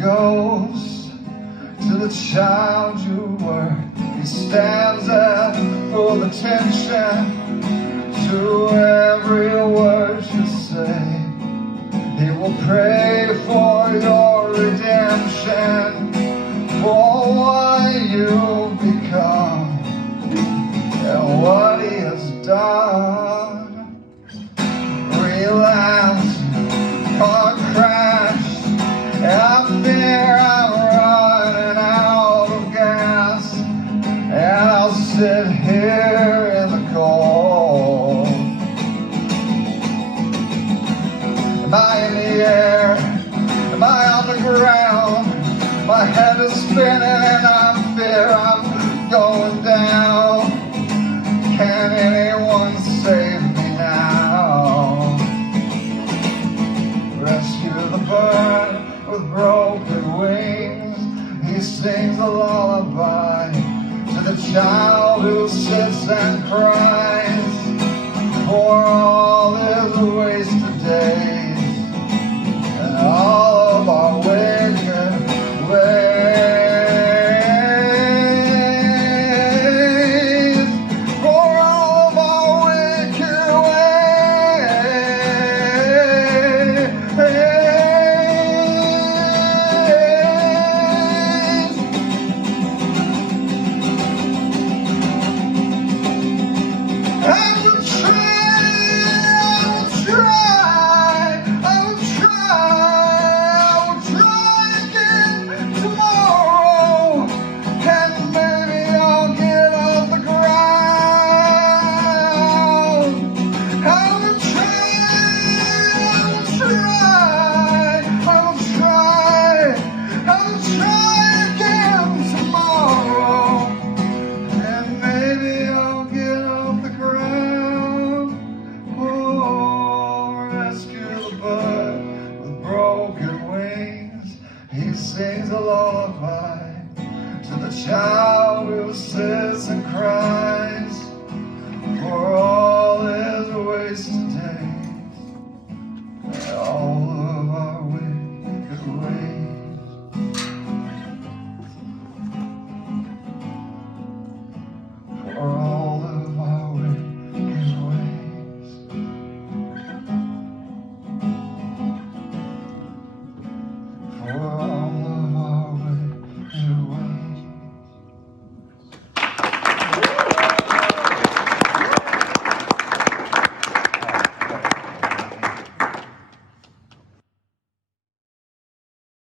goes to the child you were. He stands at full attention to every word you say. He will pray for your redemption, for what you've become and what he has done. Relapse, car crash, and I fear I'm running out of gas, and I'll sit here in the cold. Am I in the air? Am I on the ground? My head is spinning and I fear I'm going down. Can anyone save me now? Rescue the bird with broken wings. He sings a lullaby to the child who sits and cries for all his wasted days and all of our wicked ways. He sings a lullaby to the child who sits and cries for all